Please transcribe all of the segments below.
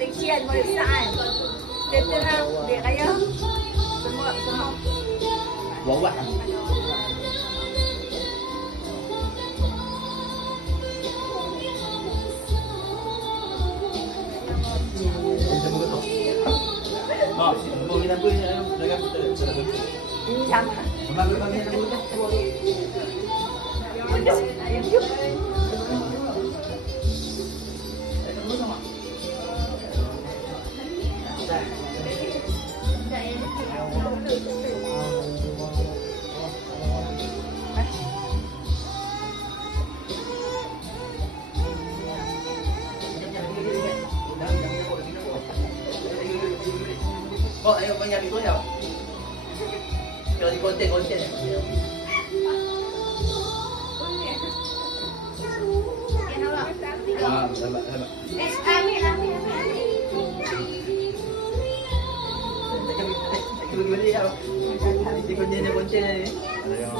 kaliksiyan mo yung saan. Pwede na, hindi kayo. Sumuha, sumuha. Wawa. Mom, huwag ginagawa niya. Ano, nagagawa niya. Hindi tama. Magagawa niya. Magagawa niya. Magagawa niya. Oh, ayaw ko niya, biko niya. Pero di konti, konti. Ah, laba, laba. Eh, kami, kami, kami. Hindi ko niya, konti na eh. Ayaw.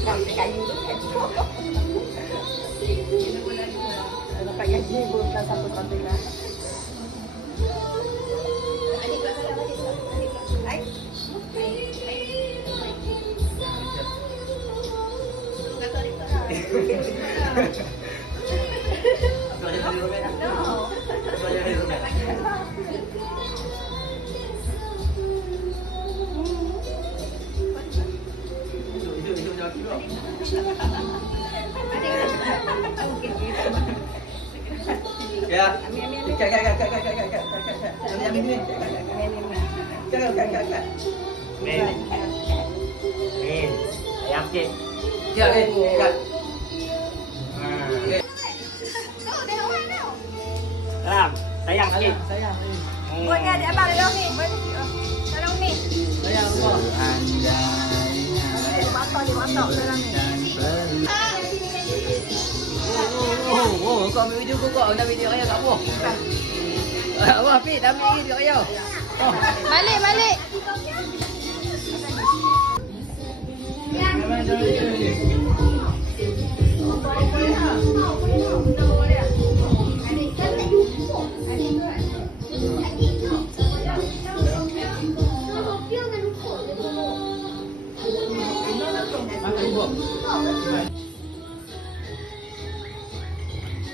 Ano kaya gibot na sa pagkabila? Thank you. Min. Min. Ayam cik. Cik, cik, cik. Ram, sayang cik. Sayang. Buat dia ada abang dia ni. Buat dia. Kau ambil video kau, kau nak video kayo kat apa? Fit, ambil video kayo. Oh. Balik, balik.